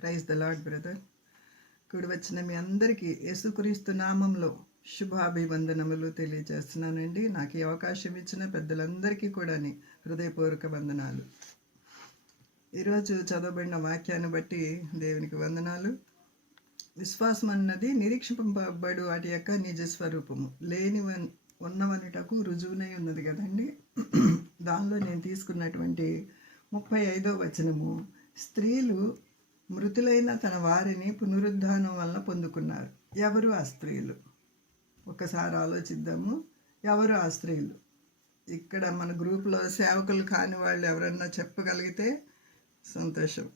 Praise the lord brother. కూడి వచ్చిన మీ అందరికీ యేసుక్రీస్తు నామంలో శుభాభివందనములు తెలియజేస్తున్నానండి. నాకు ఈ అవకాశం ఇచ్చిన పెద్దలందరికీ కూడా హృదయపూర్వక వందనాలు. ఈరోజు చదవబడిన వాక్యాన్ని బట్టి దేవునికి వందనాలు. విశ్వాసం అన్నది నిరీక్షింపబడు వాటి యొక్క నిజ స్వరూపము, లేని ఉన్నవనుటకు రుజువునై ఉన్నది కదండి. దానిలో నేను తీసుకున్నటువంటి 35వ వచనము, స్త్రీలు మృతులైన తన వారిని పునరుద్ధానం వలన పొందుకున్నారు. ఎవరు ఆ స్త్రీలు? ఒకసారి ఆలోచిద్దాము. ఎవరు ఆ స్త్రీలు? ఇక్కడ మన గ్రూప్లో సేవకులు కాని వాళ్ళు ఎవరన్నా చెప్పగలిగితే సంతోషం,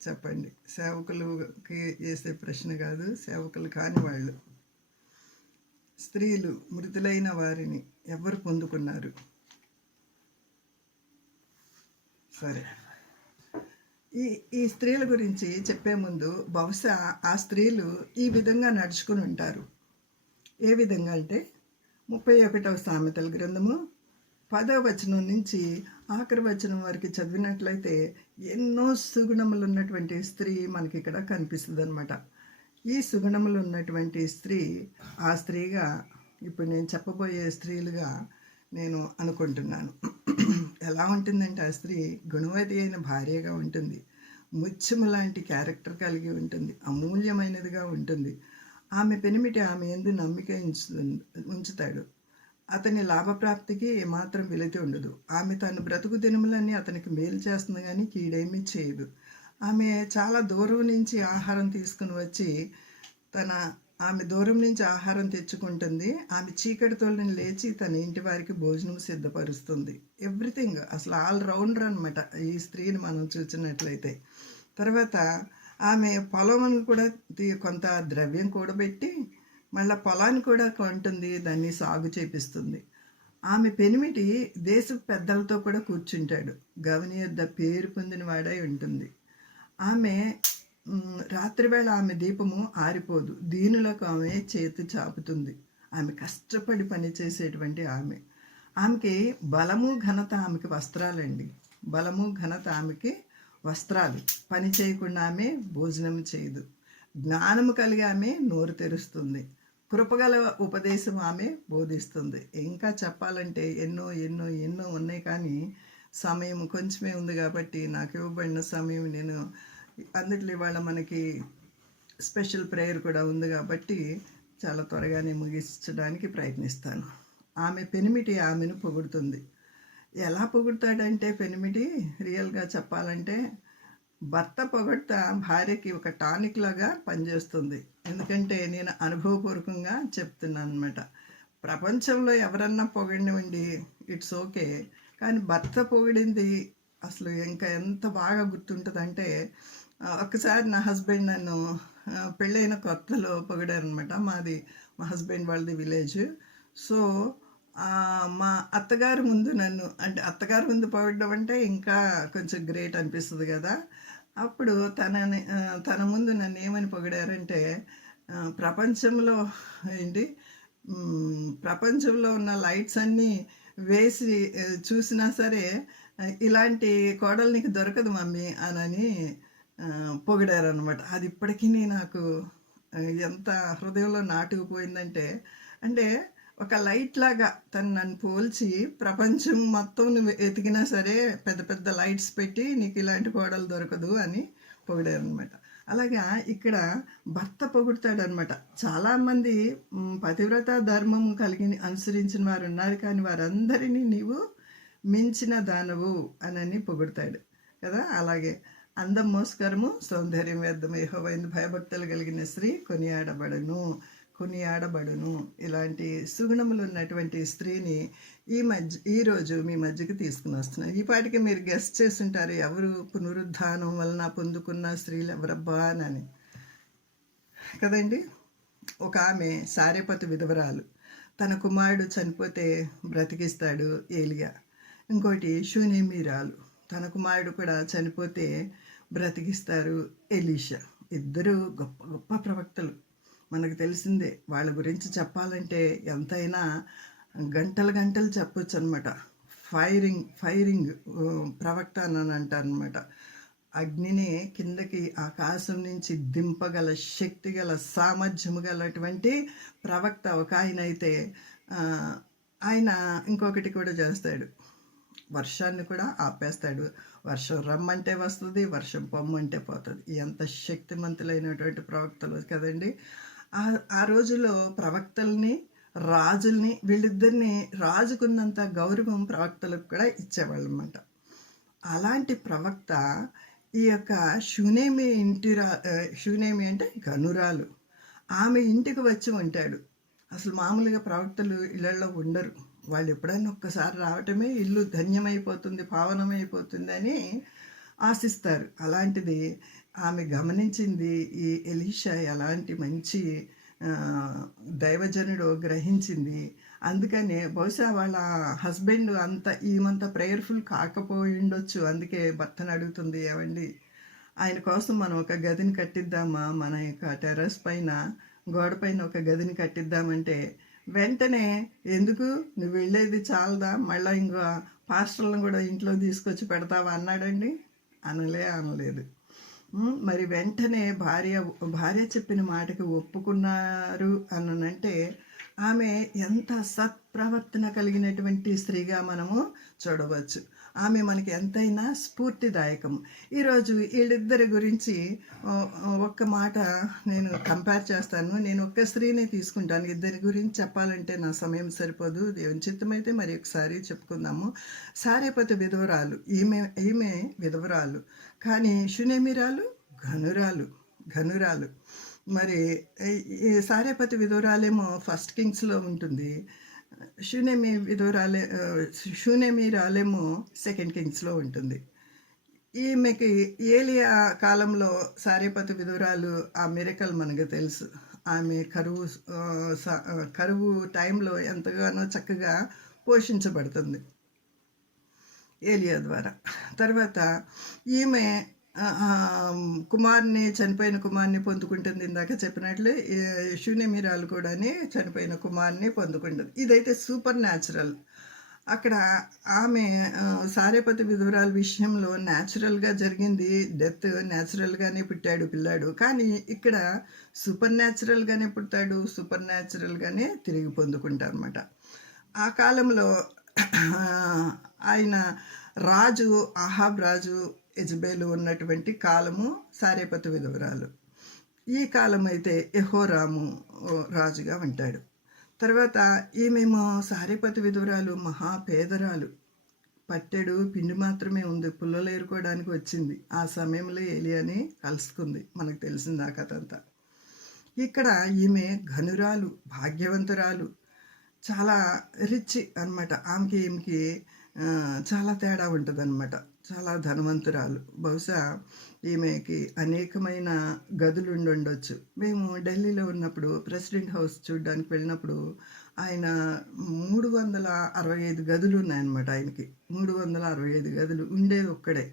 చెప్పండి. సేవకులకి వేసే ప్రశ్న కాదు, సేవకులు కాని వాళ్ళు. స్త్రీలు మృతులైన వారిని ఎవరు పొందుకున్నారు? సరే, ఈ స్త్రీల గురించి చెప్పే ముందు బహుశా ఆ స్త్రీలు ఈ విధంగా నడుచుకుని ఉంటారు. ఏ విధంగా అంటే 31వ సామెతల గ్రంథము 10వ వచనం నుంచి ఆఖరి వచనం వరకు చదివినట్లయితే ఎన్నో సుగుణములు ఉన్నటువంటి స్త్రీ మనకి ఇక్కడ కనిపిస్తుంది అనమాట. ఈ సుగుణములు ఉన్నటువంటి స్త్రీ ఆ స్త్రీగా ఇప్పుడు నేను చెప్పబోయే స్త్రీలుగా నేను అనుకుంటున్నాను. ఎలా ఉంటుందంటే ఆ స్త్రీ గుణవతి అయిన భార్యగా ఉంటుంది, ముత్యము లాంటి క్యారెక్టర్ కలిగి ఉంటుంది, అమూల్యమైనదిగా ఉంటుంది. ఆమె పెనిమిటి ఆమె యందు నమ్మిక ఉంచుతాడు. అతని లాభప్రాప్తికి ఏమాత్రం వెలితి ఉండదు. ఆమె తన బ్రతుకు దినములన్నీ అతనికి మేలు చేస్తుంది, కానీ కీడేమీ చేయదు. ఆమె చాలా దూరం నుంచి ఆహారం తీసుకుని వచ్చి ఆమె దూరం నుంచి ఆహారం తెచ్చుకుంటుంది. ఆమె చీకటితోనే లేచి తన ఇంటి వారికి భోజనం సిద్ధపరుస్తుంది. ఎవ్రీథింగ్, అసలు ఆల్ రౌండర్ అనమాట ఈ స్త్రీని మనం చూసినట్లయితే. తర్వాత ఆమె పొలం కూడా కొంత ద్రవ్యం కూడబెట్టి మళ్ళీ పొలాన్ని కూడా కొంటుంది, దాన్ని సాగు చేపిస్తుంది. ఆమె పెనిమిటి దేశ పెద్దలతో కూడా కూర్చుంటాడు, గవని యొద్ద పేరు పొందిన వాడై ఉంటుంది. ఆమె రాత్రివేళ ఆమె దీపము ఆరిపోదు, దీనులకు ఆమె చేతి చాపుతుంది. ఆమె కష్టపడి పనిచేసేటువంటి ఆమెకి బలము ఘనత ఆమెకి వస్త్రాలండి. బలము ఘనత ఆమెకి వస్త్రాలు. పని చేయకుండా ఆమె భోజనం చేయదు. జ్ఞానము కలిగి ఆమె నోరు తెరుస్తుంది. కృపగల ఉపదేశం ఆమె బోధిస్తుంది. ఇంకా చెప్పాలంటే ఎన్నో ఎన్నో ఎన్నో ఉన్నాయి, కానీ సమయం కొంచెమే ఉంది కాబట్టి నాకు ఇవ్వబడిన సమయం నేను అందుట్లో ఇవాళ మనకి స్పెషల్ ప్రేయర్ కూడా ఉంది కాబట్టి చాలా త్వరగానే ముగించడానికి ప్రయత్నిస్తాను. ఆమె పెనిమిటి ఆమెను పొగుడుతుంది. ఎలా పొగుడతాడంటే పెనిమిటి రియల్గా చెప్పాలంటే భర్త పొగడ్త భార్యకి ఒక టానిక్ లాగా పనిచేస్తుంది. ఎందుకంటే నేను అనుభవపూర్వకంగా చెప్తున్నాను అనమాట. ప్రపంచంలో ఎవరన్నా పొగిడినివ్వండి, ఇట్స్ ఓకే, కానీ భర్త పొగిడింది అసలు ఇంకా ఎంత బాగా గుర్తుంటుందంటే, ఒక్కసారి నా హస్బెండ్ నన్ను పెళ్ళైన కొత్తలో పొగిడారనమాట. మా హస్బెండ్ వాళ్ళది విలేజ్. సో మా అత్తగారు ముందు అత్తగారు ముందు పొగడడం అంటే ఇంకా కొంచెం గ్రేట్ అనిపిస్తుంది కదా. అప్పుడు తన ముందు నన్ను ఏమని పొగిడారంటే, ప్రపంచంలో ఉన్న లైట్స్ అన్నీ వేసి చూసినా సరే ఇలాంటి కోడలు నీకు దొరకదు మమ్మీ అని పొగిడారనమాట. అది ఇప్పటికీ నాకు ఎంత హృదయంలో నాటుకుపోయిందంటే, అంటే ఒక లైట్ లాగా నన్ను పోల్చి ప్రపంచం మొత్తం నువ్వు ఎతికినా సరే పెద్ద పెద్ద లైట్స్ పెట్టి నీకు ఇలాంటి కోడలు దొరకదు అని పొగిడారనమాట. అలాగా ఇక్కడ భర్త పొగుడతాడనమాట. చాలామంది పతివ్రత ధర్మం అనుసరించిన వారు ఉన్నారు, కానీ వారందరినీ నీవు మించిన దానవు అని పొగుడతాడు కదా. అలాగే అందం మోస్కరము సౌందర్యం వ్యర్థము, యెహోవా యందు భయభక్తులు కలిగిన స్త్రీ కొనియాడబడును. ఇలాంటి సుగుణములు ఉన్నటువంటి స్త్రీని ఈరోజు మీ మధ్యకి తీసుకుని వస్తున్నాను. ఈ పాటికి మీరు గెస్ట్ చేస్తుంటారు, ఎవరు పునరుద్ధానం వలన పొందుకున్న స్త్రీలు ఎవరబ్బా అని కదండి. ఒక ఆమె సారెపతు విధవరాలు, తన కుమారుడు చనిపోతే బ్రతికిస్తాడు ఏలియా. ఇంకోటి షూనేమీరాలు, తన కుమారుడు కూడా చనిపోతే బ్రతికిస్తారు ఎలీషా. ఇద్దరు గొప్ప గొప్ప ప్రవక్తలు, మనకు తెలిసిందే. వాళ్ళ గురించి చెప్పాలంటే ఎంతైనా గంటలు గంటలు చెప్పొచ్చు అనమాట. ఫైరింగ్ ప్రవక్త అని అంటారు అనమాట. అగ్నిని కిందకి ఆకాశం నుంచి దింపగల శక్తి గల సామర్థ్యము గలటువంటి ప్రవక్త ఒక ఆయన అయితే ఆయన ఇంకొకటి కూడా చేస్తాడు. వర్షాన్ని కూడా ఆపేస్తాడు. వర్షం రమ్మంటే వస్తుంది, వర్షం పొమ్మంటే పోతుంది. ఎంత శక్తిమంతులైనటువంటి ప్రవక్తలు కదండి. ఆ రోజుల్లో ప్రవక్తల్ని, రాజుల్ని, వీళ్ళిద్దరిని రాజుకున్నంత గౌరవం ప్రవక్తలకు కూడా ఇచ్చేవాళ్ళు అన్నమాట. అలాంటి ప్రవక్త ఈ యొక్క షూనేమి షూనేమి అంటే గనురాలు, ఆమె ఇంటికి వచ్చి ఉంటాడు. అసలు మామూలుగా ప్రవక్తలు ఇళ్లలో ఉండరు. వాళ్ళు ఎప్పుడైనా ఒక్కసారి రావటమే ఇల్లు ధన్యమైపోతుంది, పావనమైపోతుంది అని ఆశిస్తారు. అలాంటిది ఆమె గమనించింది. ఈ ఎలీషా ఎలాంటి మంచి దైవజనుడు గ్రహించింది. అందుకనే బహుశా వాళ్ళ హస్బెండ్ ఈమంత ప్రేయర్ఫుల్ కాకపోయి ఉండొచ్చు. అందుకే భర్తను అడుగుతుంది, ఏవండి ఆయన కోసం మనం ఒక గదిని కట్టిద్దామా, మన యొక్క టెర్రస్ పైన గోడ పైన ఒక గదిని కట్టిద్దామంటే వెంటనే ఎందుకు నువ్వు వెళ్ళేది చాలదా, మళ్ళీ ఇంకో పాస్టర్లను కూడా ఇంట్లో తీసుకొచ్చి పెడతావా అన్నాడండి. అనలేదు. మరి వెంటనే భార్య చెప్పిన మాటకి ఒప్పుకున్నారు అనంటే ఆమె ఎంత సత్ప్రవర్తన కలిగినటువంటి స్త్రీగా మనము చూడవచ్చు. ఆమె మనకి ఎంతైనా స్ఫూర్తిదాయకం. ఈరోజు వీళ్ళిద్దరి గురించి ఒక్క మాట నేను కంపేర్ చేస్తాను. నేను ఒక్క స్త్రీనే తీసుకుంటాను. ఇద్దరి గురించి చెప్పాలంటే నా సమయం సరిపోదు. దేవుని చిత్తమైతే మరి ఒకసారి చెప్పుకుందాము. సారేపతి విధవరాలు, ఈమె విధవరాలు, కానీ షూనేమిరాలు ఘనురాలు. మరి ఈ సారేపతి విధవరాలేమో ఫస్ట్ కింగ్స్లో ఉంటుంది. షూనేమిరాలేమో సెకండ్ కింగ్స్లో ఉంటుంది. ఈమెకి ఏలియా కాలంలో సారేపతి విధవరాలు ఆ మిరకల్ మనకు తెలుసు. ఆమె కరువు టైంలో ఎంతగానో చక్కగా పోషించబడుతుంది ఏలియా ద్వారా. తర్వాత ఈమె చనిపోయిన కుమార్ని పొందుకుంటుంది. ఇందాక చెప్పినట్లు షూనేమిరాలు కూడా చనిపోయిన కుమార్ని పొందుకుంటుంది. ఇదైతే సూపర్ న్యాచురల్. అక్కడ ఆమె సారేపతి విధవరాల విషయంలో న్యాచురల్గా జరిగింది డెత్, న్యాచురల్గానే పుట్టాడు పిల్లాడు. కానీ ఇక్కడ సూపర్ న్యాచురల్గానే పుట్టాడు, సూపర్ న్యాచురల్గానే తిరిగి పొందుకుంటారు అన్నమాట. ఆ కాలంలో ఆయన రాజు అహాబ్ రాజు యెజబెలు ఉన్నటువంటి కాలము సారేపతి విధవరాలు. ఈ కాలం అయితే యెహోరాము రాజుగా ఉంటాడు. తర్వాత ఈమెమో సారేపతి విధవరాలు మహాపేదరాలు. పట్టెడు పిండి మాత్రమే ఉంది, పుల్లలు ఏరుకోవడానికి వచ్చింది. ఆ సమయంలో ఏలియాని కలుసుకుంది. మనకు తెలిసింది ఆ కథ అంతా. ఇక్కడ ఈమె ఘనురాలు, భాగ్యవంతురాలు, చాలా రిచ్ అనమాట. ఈమెకి చాలా తేడా ఉంటుంది అనమాట. చాలా ధనవంతురాలు. బహుశా ఈమెకి అనేకమైన గదులు ఉండొచ్చు. మేము ఢిల్లీలో ఉన్నప్పుడు ప్రెసిడెంట్ హౌస్ చూడడానికి వెళ్ళినప్పుడు ఆయన 365 గదులు ఉన్నాయన్నమాట. ఆయనకి 365 గదులు, ఉండేది ఒక్కడే.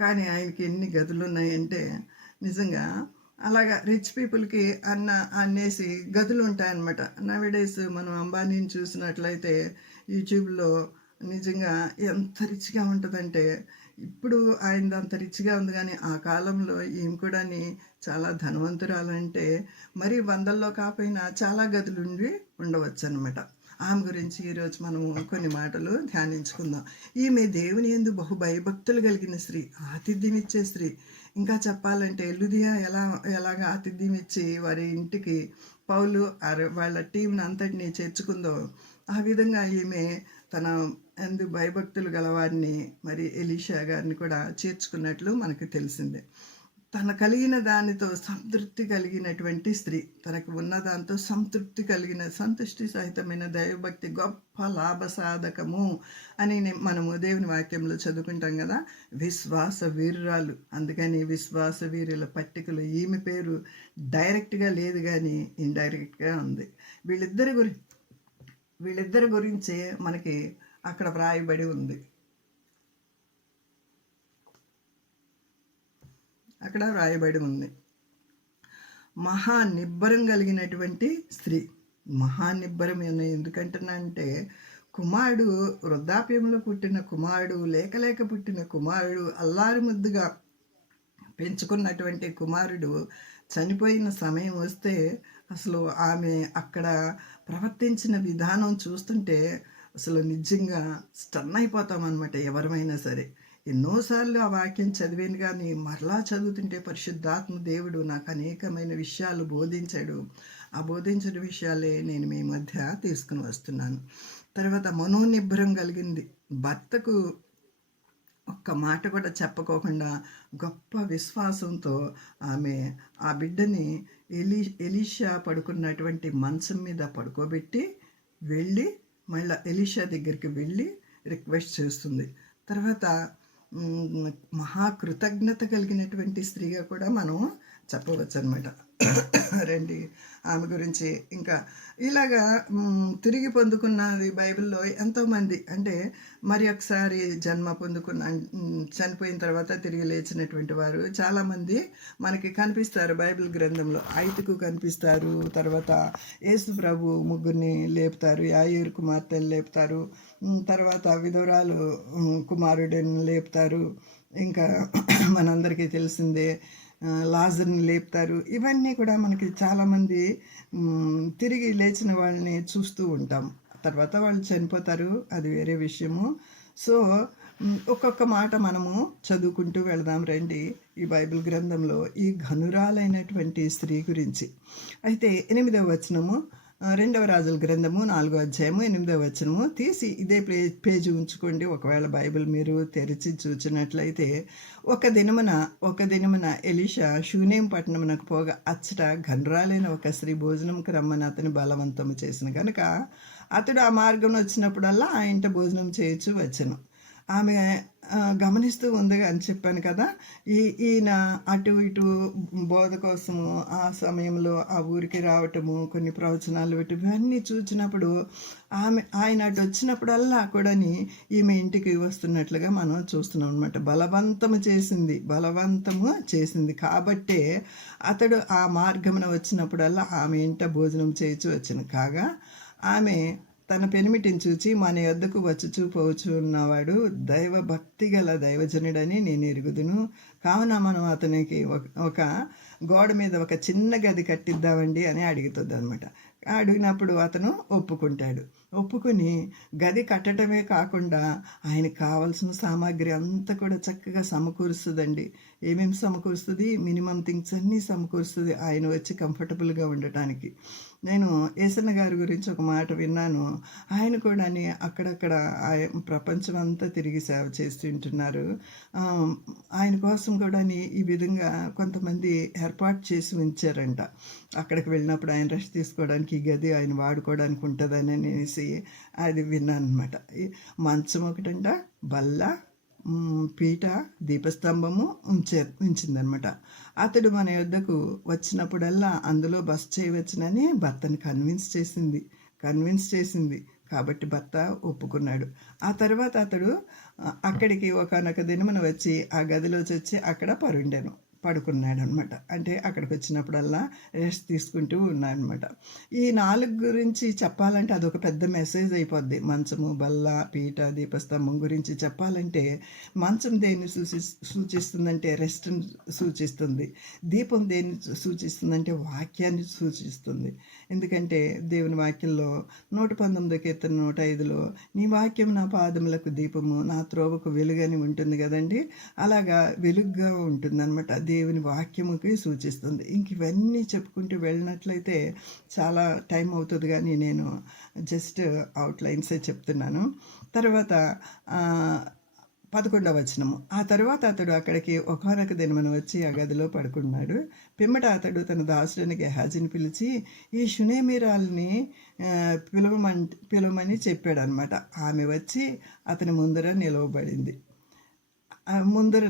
కానీ ఆయనకి ఎన్ని గదులు ఉన్నాయంటే నిజంగా అలాగా రిచ్ పీపుల్కి అనేసి గదులు ఉంటాయన్నమాట. నవేడేస్ మనం అంబానీని చూసినట్లయితే యూట్యూబ్లో నిజంగా ఎంత రిచ్గా ఉంటుందంటే, ఇప్పుడు ఆయనది అంత రిచ్గా ఉంది. కానీ ఆ కాలంలో ఈమె కూడా చాలా ధనవంతురాలంటే మరి 100లో కాకపోయినా చాలా గదులు ఉండవచ్చు అనమాట. ఆమె గురించి ఈరోజు మనము కొన్ని మాటలు ధ్యానించుకుందాం. ఈమె దేవుని యందు బహు భయభక్తులు కలిగిన స్త్రీ, ఆతిథ్యం ఇచ్చే స్త్రీ. ఇంకా చెప్పాలంటే లుదియా ఎలాగ ఆతిథ్యం ఇచ్చి వారి ఇంటికి పౌలు వాళ్ళ టీంని అంతటినీ చేర్చుకుందో, ఆ విధంగా ఈమె తన ఎందు భయభక్తులు గలవారిని మరి ఎలీషా గారిని కూడా చేర్చుకున్నట్లు మనకు తెలిసిందే. తన కలిగిన దానితో సంతృప్తి కలిగినటువంటి స్త్రీ, తనకు ఉన్న దాంతో సంతృప్తి కలిగిన సంతుష్టి సహితమైన దైవభక్తి గొప్ప లాభసాధకము అని మనము దేవుని వాక్యంలో చదువుకుంటాం కదా. విశ్వాస వీరురాలు. అందుకని విశ్వాస వీరుల పట్టికలో ఈమె పేరు డైరెక్ట్గా లేదు కానీ ఇండైరెక్ట్గా ఉంది. వీళ్ళిద్దరి గురించి మనకి అక్కడ వ్రాయబడి ఉంది. మహానిబ్బరం కలిగినటువంటి స్త్రీ. మహానిబ్బరం ఎందుకంటున్నా అంటే, కుమారుడు వృద్ధాప్యంలో పుట్టిన కుమారుడు, లేక పుట్టిన కుమారుడు అల్లారి ముద్దుగా పెంచుకున్నటువంటి కుమారుడు చనిపోయిన సమయం వస్తే అసలు ఆమె అక్కడ ప్రవర్తించిన విధానం చూస్తుంటే అసలు నిజంగా స్టన్ అయిపోతామన్నమాట ఎవరమైనా సరే. ఎన్నోసార్లు ఆ వాక్యం చదివాను కానీ మరలా చదువుతుంటే పరిశుద్ధాత్మ దేవుడు నాకు అనేకమైన విషయాలు బోధించాడు. ఆ బోధించిన విషయాలే నేను మీ మధ్య తీసుకుని వస్తున్నాను. తర్వాత మనోనిబ్బరం కలిగింది. భర్తకు ఒక్క మాట కూడా చెప్పుకోకుండా గొప్ప విశ్వాసంతో ఆమె ఆ బిడ్డని ఎలీషా పడుకున్నటువంటి మంచం మీద పడుకోబెట్టి వెళ్ళి మళ్ళీ ఎలీషా దగ్గరికి వెళ్ళి రిక్వెస్ట్ చేస్తుంది. తర్వాత మహాకృతజ్ఞత కలిగినటువంటి స్త్రీగా కూడా మనం చెప్పవచ్చు అనమాట. రండి ఆమె గురించి ఇంకా ఇలాగా తిరిగి పొందుకున్నది బైబిల్లో ఎంతోమంది. అంటే మరి ఒకసారి జన్మ పొందుకున్న చనిపోయిన తర్వాత తిరిగి లేచినటువంటి వారు చాలామంది మనకి కనిపిస్తారు బైబిల్ గ్రంథంలో. ఐతుకు కనిపిస్తారు, తర్వాత యేసు ప్రభు ముగ్గురిని లేపుతారు, యాయేరు కుమార్తెను లేపుతారు, తర్వాత విధవరాలు కుమారుడిని లేపుతారు, ఇంకా మనందరికీ తెలిసిందే లాజర్ని లేపుతారు. ఇవన్నీ కూడా మనకి చాలామంది తిరిగి లేచిన వాళ్ళని చూస్తూ ఉంటాం. తర్వాత వాళ్ళు చనిపోతారు, అది వేరే విషయము. సో ఒక్కొక్క మాట మనము చదువుకుంటూ వెళదాం రండి ఈ బైబిల్ గ్రంథంలో ఈ ఘనురాలైనటువంటి స్త్రీ గురించి. అయితే 8వ వచనము, 2వ రాజుల గ్రంథము 4వ అధ్యాయము 8వ వచనము తీసి ఇదే పేజీ ఉంచుకోండి. ఒకవేళ బైబిల్ మీరు తెరిచి చూచినట్లయితే, ఒక దినమున ఎలీషా షూనేం పట్టణమునకు పోగా అచ్చట ఘనురాలైన ఒక స్త్రీ భోజనంకు రమ్మని అతని బలవంతము చేసిన కనుక అతడు ఆ మార్గం వచ్చినప్పుడల్లా ఆ ఇంట భోజనం చేయొచ్చు వచ్చను. ఆమె గమనిస్తూ ఉంది అని చెప్పాను కదా. ఈయన అటు ఇటు బోధ కోసము ఆ సమయంలో ఆ ఊరికి రావటము, కొన్ని ప్రవచనాలు ఇవన్నీ చూసినప్పుడు ఆయన అటు వచ్చినప్పుడల్లా కూడాని ఈమె ఇంటికి వస్తున్నట్లుగా మనం చూస్తున్నాం అనమాట. బలవంతము చేసింది కాబట్టే అతడు ఆ మార్గమున వచ్చినప్పుడల్లా ఆమె ఇంట భోజనం చేయొచ్చు వచ్చను. కాగా ఆమె తన పెనిమిటిని చూచి మన యొద్దకు వచ్చుచూ పోవచ్చు ఉన్నవాడు దైవ భక్తి గల దైవజనుడని నేను ఎరుగుదును. కావున మనం అతనికి ఒక గోడ మీద ఒక చిన్న గది కట్టిద్దామండి అని అడుగుతుంది అనమాట. అడిగినప్పుడు అతను ఒప్పుకుని గది కట్టడమే కాకుండా ఆయనకు కావాల్సిన సామాగ్రి అంతా కూడా చక్కగా సమకూరుస్తుందండి. ఏమేమి సమకూరుస్తుంది? మినిమం థింగ్స్ అన్నీ సమకూరుస్తుంది ఆయన వచ్చి కంఫర్టబుల్గా ఉండటానికి. నేను యేసన్న గారి గురించి ఒక మాట విన్నాను. ఆయన కూడా అక్కడక్కడ ప్రపంచం అంతా తిరిగి సేవ చేస్తుంటున్నారు. ఆయన కోసం కూడా ఈ విధంగా కొంతమంది ఏర్పాటు చేసి ఉంచారంట. అక్కడికి వెళ్ళినప్పుడు ఆయన రెస్ట్ తీసుకోవడానికి ఈ గది ఆయన వాడుకోవడానికి ఉంటుందని అనేసి అది విన్నాను అనమాట. మంచం ఒకటంట, బల్ల, పీట, దీపస్తంభము ఉంచిందనమాట. అతడు మన యొద్దకు వచ్చినప్పుడల్లా అందులో బస చేయవచ్చునని భర్తని కన్విన్స్ చేసింది కాబట్టి భర్త ఒప్పుకున్నాడు. ఆ తర్వాత అతడు అక్కడికి ఒకనొక దినమున వచ్చి ఆ గదిలోకి వచ్చి అక్కడ పడుకున్నాడు అనమాట. అంటే అక్కడికి వచ్చినప్పుడల్లా రెస్ట్ తీసుకుంటూ ఉన్నాడనమాట. ఈ 4 గురించి చెప్పాలంటే అదొక పెద్ద మెసేజ్ అయిపోద్ది. మంచము, బల్ల, పీట, దీపస్తంభం గురించి చెప్పాలంటే మంచం దేన్ని సూచిస్తుందంటే రెస్ట్ని సూచిస్తుంది. దీపం దేన్ని సూచిస్తుందంటే వాక్యాన్ని సూచిస్తుంది. ఎందుకంటే దేవుని వాక్యంలో 119 కీర్తన 105లో నీ వాక్యం నా పాదములకు దీపము, నా త్రోవకు వెలుగని ఉంటుంది కదండి. అలాగా వెలుగుగా ఉంటుందన్నమాట. దేవుని వాక్యముకి సూచిస్తుంది. ఇంక ఇవన్నీ చెప్పుకుంటూ వెళ్ళినట్లయితే చాలా టైం అవుతుంది, కానీ నేను జస్ట్ అవుట్లైన్సే చెప్తున్నాను. తర్వాత 11వ వచనము, ఆ తర్వాత అతడు అక్కడికి ఒకనొక దినమున వచ్చి ఆ గదిలో పడుకున్నాడు. పిమ్మట అతడు తన దాసుడిని గెహాజీని పిలిచి ఈ షునేమీరాల్ని పిలవమని చెప్పాడు అనమాట. ఆమె వచ్చి అతని ముందర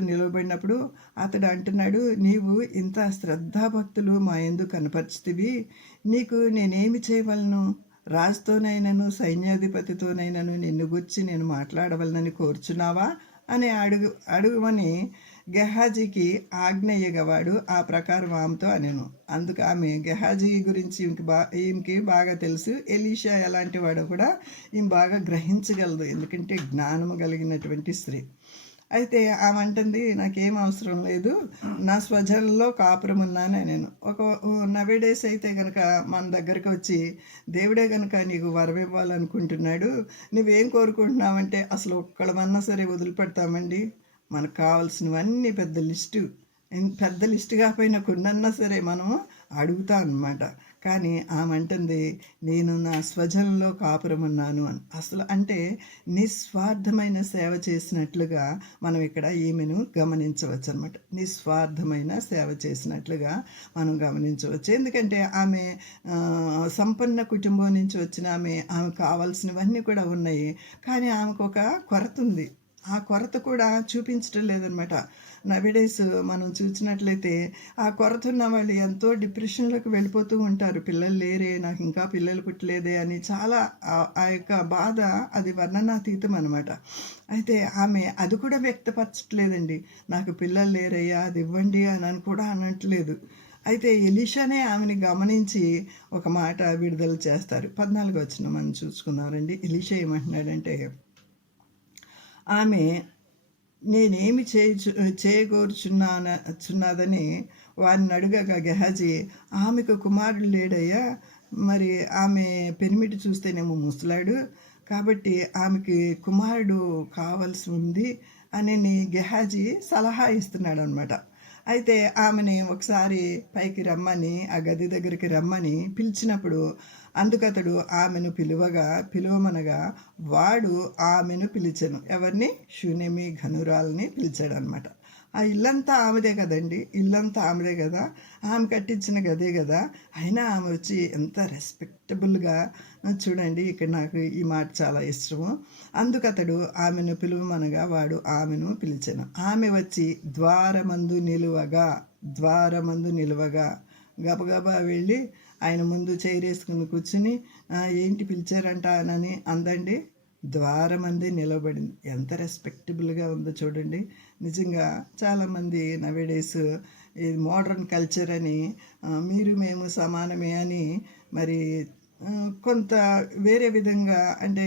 నిలవబడినప్పుడు అతడు అంటున్నాడు, నీవు ఇంత శ్రద్ధాభక్తులు మా యందు కనపరుచుతివి, నీకు నేనేమి చేయవలను? రాజుతోనైనను సైన్యాధిపతితోనైనను నిన్ను గురించి నేను మాట్లాడవలనని కోరుచున్నావా అని అడుగుమని గెహాజీకి ఆజ్ఞయ్యగవాడు. ఆ ప్రకారం ఆమెతో అనెను. అందుకు ఆమె గెహాజీ గురించి ఈమెకి బాగా తెలుసు, ఎలీషా ఎలాంటి వాడో కూడా ఈమె బాగా గ్రహించగలదు, ఎందుకంటే జ్ఞానము కలిగినటువంటి స్త్రీ. అయితే ఆమె అంటుంది, నాకేం అవసరం లేదు, నా స్వజనంలో కాపురం ఉన్నాను నేను. నవేడేస్ అయితే గనక మన దగ్గరికి వచ్చి దేవుడే గనక నీకు వరం ఇవ్వాలనుకుంటున్నాడు, నువ్వేం కోరుకుంటున్నావంటే అసలు ఒక్కళ్ళమన్నా సరే వదిలిపెడతామండి. మనకు కావాల్సినవన్నీ పెద్ద లిస్ట్ కాకపోయినా కొన్నన్నా సరే మనం అడుగుతాం అనమాట. కానీ ఆమె అంటుంది, నేను నా స్వజనంలో కాపురం ఉన్నాను అని. అసలు అంటే నిస్వార్థమైన సేవ చేసినట్లుగా మనం ఇక్కడ ఈమెను గమనించవచ్చు అనమాట. నిస్వార్థమైన సేవ చేసినట్లుగా మనం గమనించవచ్చు. ఎందుకంటే ఆమె సంపన్న కుటుంబం నుంచి వచ్చిన ఆమె కావాల్సినవన్నీ కూడా ఉన్నాయి. కానీ ఆమెకు ఒక కొరత ఉంది. ఆ కొరత కూడా చూపించటం లేదనమాట. నవేడేస్ మనం చూసినట్లయితే ఆ కొరత ఉన్న వాళ్ళు ఎంతో డిప్రెషన్లోకి వెళ్ళిపోతూ ఉంటారు. పిల్లలు లేరే, నాకు ఇంకా పిల్లలు పుట్టలేదే అని చాలా ఆ యొక్క బాధ అది వర్ణనాతీతం అనమాట. అయితే ఆమె అది కూడా వ్యక్తపరచట్లేదండి. నాకు పిల్లలు లేరయ్యా, అది ఇవ్వండి అని కూడా అనట్లేదు. అయితే ఎలీషానే ఆమెని గమనించి ఒక మాట విడుదల చేస్తారు. 14 వచనం మనం చూసుకుందామండి. ఎలీషా ఏమంటున్నాడంటే, ఆమె నేనేమి చేయగోరుచున్నదని వారిని అడుగగా గెహాజీ, ఆమెకు కుమారుడు లేడయ్యా, మరి ఆమె పెనిమిటి చూస్తేనేమో ముసలాడు, కాబట్టి ఆమెకి కుమారుడు కావాల్సి ఉంది అని గెహాజీ సలహా ఇస్తున్నాడు అనమాట. అయితే ఆమెని ఒకసారి పైకి రమ్మని, ఆ గది దగ్గరికి రమ్మని పిలిచినప్పుడు అందుకతడు ఆమెను పిలువమనగా వాడు ఆమెను పిలిచెను. ఎవరిని? షూనేమి ఘనురాలని పిలిచాడనమాట. ఆ ఇల్లంతా ఆమెదే కదండి, ఇల్లంతా ఆమెదే కదా, ఆమె కట్టించిన గదే కదా. అయినా ఆమె వచ్చి ఎంత రెస్పెక్టబుల్గా, చూడండి ఇక్కడ నాకు ఈ మాట చాలా ఇష్టము. అందుకతడు ఆమెను పిలువమనగా వాడు ఆమెను పిలిచెను. ఆమె వచ్చి ద్వారమందు నిలువగా గబగబా వెళ్ళి ఆయన ముందు చైరేసుకుని కూర్చుని, ఏంటి పిలిచారంట అని అందండి. ద్వారమంది నిలబడింది. ఎంత రెస్పెక్టబుల్గా ఉందో చూడండి. నిజంగా చాలామంది నవేడేస్ ఇది మోడర్న్ కల్చర్ అని, మీరు మేము సమానమే అని మరి కొంత వేరే విధంగా, అంటే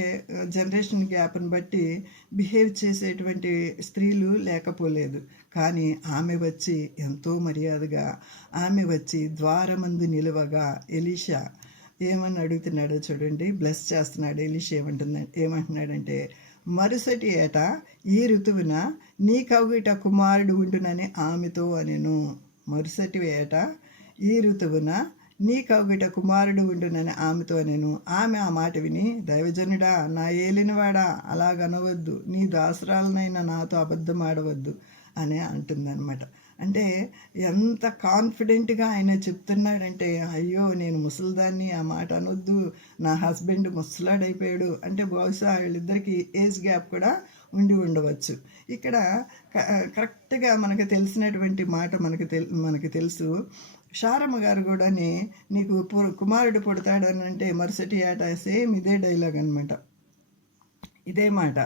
జనరేషన్ గ్యాప్ని బట్టి బిహేవ్ చేసేటువంటి స్త్రీలు లేకపోలేదు. కానీ ఆమె వచ్చి ఎంతో మర్యాదగా ఆమె వచ్చి ద్వారమందు నిలువగా ఎలీషా ఏమని అడుగుతున్నాడో చూడండి. బ్లెస్ చేస్తున్నాడు. ఎలీషా ఏమంటున్నాడంటే, మరుసటి ఏట ఈ ఋతువున నీ కౌగిట కుమారుడు ఉండునని ఆమెతో అనెను. మరుసటి ఏట ఈ ఋతువున నీ కౌగిట కుమారుడు ఉండునని ఆమెతో నేను. ఆమె ఆ మాట విని, దైవజనుడా, నా ఏలినవాడా, అలాగనవద్దు, నీ దాసరాలనైనా నాతో అబద్ధం ఆడవద్దు అని అంటుందన్నమాట. అంటే ఎంత కాన్ఫిడెంట్గా ఆయన చెప్తున్నాడంటే, అయ్యో నేను ముసలిదాన్ని, ఆ మాట అనొద్దు, నా హస్బెండ్ ముసలాడైపోయాడు అంటే బహుశా వీళ్ళిద్దరికీ ఏజ్ గ్యాప్ కూడా ఉండవచ్చు. ఇక్కడ కరెక్ట్గా మనకు తెలిసినటువంటి మాట మనకి తెలుసు. శారమ్మ గారు కూడా నీకు కుమారుడు పుడతాడని అంటే మరుసటి ఏట సేమ్ ఇదే డైలాగ్ అనమాట, ఇదే మాట.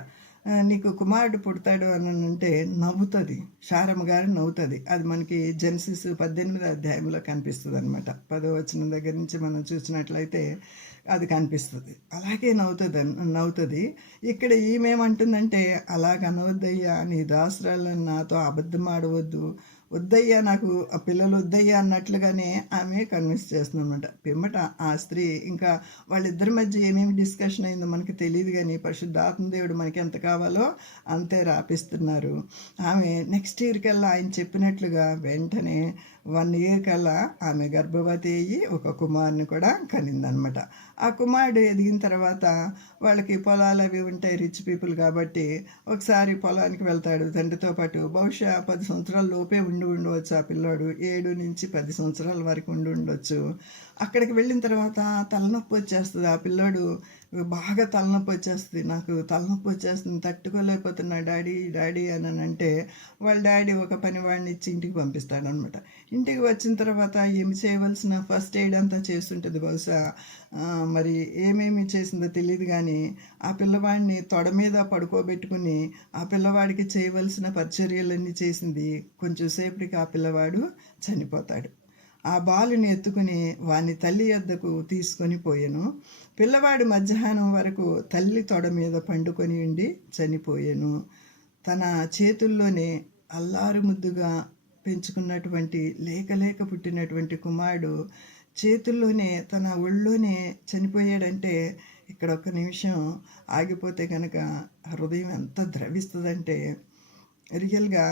నీకు కుమారుడు పుడతాడు అని అంటే నవ్వుతుంది, శారమ్మ గారు నవ్వుతుంది. అది మనకి జెనసిస్ 18వ అధ్యాయంలో కనిపిస్తుంది అనమాట. 10వ వచనం దగ్గర నుంచి మనం చూసినట్లయితే అది కనిపిస్తుంది. అలాగే నవ్వుతుంది. ఇక్కడ ఈమెమంటుందంటే, అలాగ అనవద్దయ్యా, నీ దాసురాలను నాతో అబద్ధం ఆడవద్దు, వద్దయ్యా, నాకు ఆ పిల్లలు వద్దయ్యా అన్నట్లుగానే ఆమె కన్విన్స్ చేస్తుందన్నమాట. పిమ్మట ఆ స్త్రీ ఇంకా వాళ్ళిద్దరి మధ్య ఏమేమి డిస్కషన్ అయిందో మనకి తెలియదు, కానీ పరిశుద్ధాత్మ దేవుడు మనకి ఎంత కావాలో అంతే రాపిస్తున్నారు. ఆమె నెక్స్ట్ ఇయర్ కల్లా ఆయన చెప్పినట్లుగా వెంటనే 1 year కల్లా ఆమె గర్భవతి అయ్యి ఒక కుమారుని కూడా కనిందనమాట. ఆ కుమారుడు ఎదిగిన తర్వాత వాళ్ళకి పొలాలు అవి ఉంటాయి, రిచ్ పీపుల్ కాబట్టి ఒకసారి పొలానికి వెళ్తాడు తండ్రితో పాటు. బహుశా 10 సంవత్సరాల లోపే ఉండవచ్చు ఆ పిల్లోడు, 7 నుంచి 10 సంవత్సరాల వరకు ఉండొచ్చు. అక్కడికి వెళ్ళిన తర్వాత తలనొప్పి వచ్చేస్తుంది. ఆ పిల్లోడు బాగా తలనొప్పి వచ్చేస్తుంది, నాకు తలనొప్పి వచ్చేస్తుంది, తట్టుకోలేకపోతున్నా డాడీ అని అంటే వాళ్ళ డాడీ ఒక పని వాడిని ఇచ్చి ఇంటికి పంపిస్తాడనమాట. ఇంటికి వచ్చిన తర్వాత ఏమి చేయవలసిన ఫస్ట్ ఎయిడ్ అంతా చేస్తుంటుంది. బహుశా మరి ఏమేమి చేసిందో తెలియదు, కానీ ఆ పిల్లవాడిని తొడ మీద పడుకోబెట్టుకుని ఆ పిల్లవాడికి చేయవలసిన పరిచర్యలన్నీ చేసింది. కొంచెం సేపటికి ఆ పిల్లవాడు చనిపోతాడు. ఆ బాలుని ఎత్తుకుని వాని తల్లి యొద్దకు తీసుకొని పోయెను. పిల్లవాడు మధ్యాహ్నం వరకు తల్లి తొడ మీద పండుకొని ఉండి చనిపోయెను. తన చేతుల్లోనే అల్లారు ముద్దుగా పెంచుకున్నటువంటి లేక పుట్టినటువంటి కుమారుడు చేతుల్లోనే తన ఒళ్ళోనే చనిపోయాడంటే ఇక్కడ ఒక్క నిమిషం ఆగిపోతే కనుక హృదయం ఎంత ద్రవిస్తుందంటే రియల్గా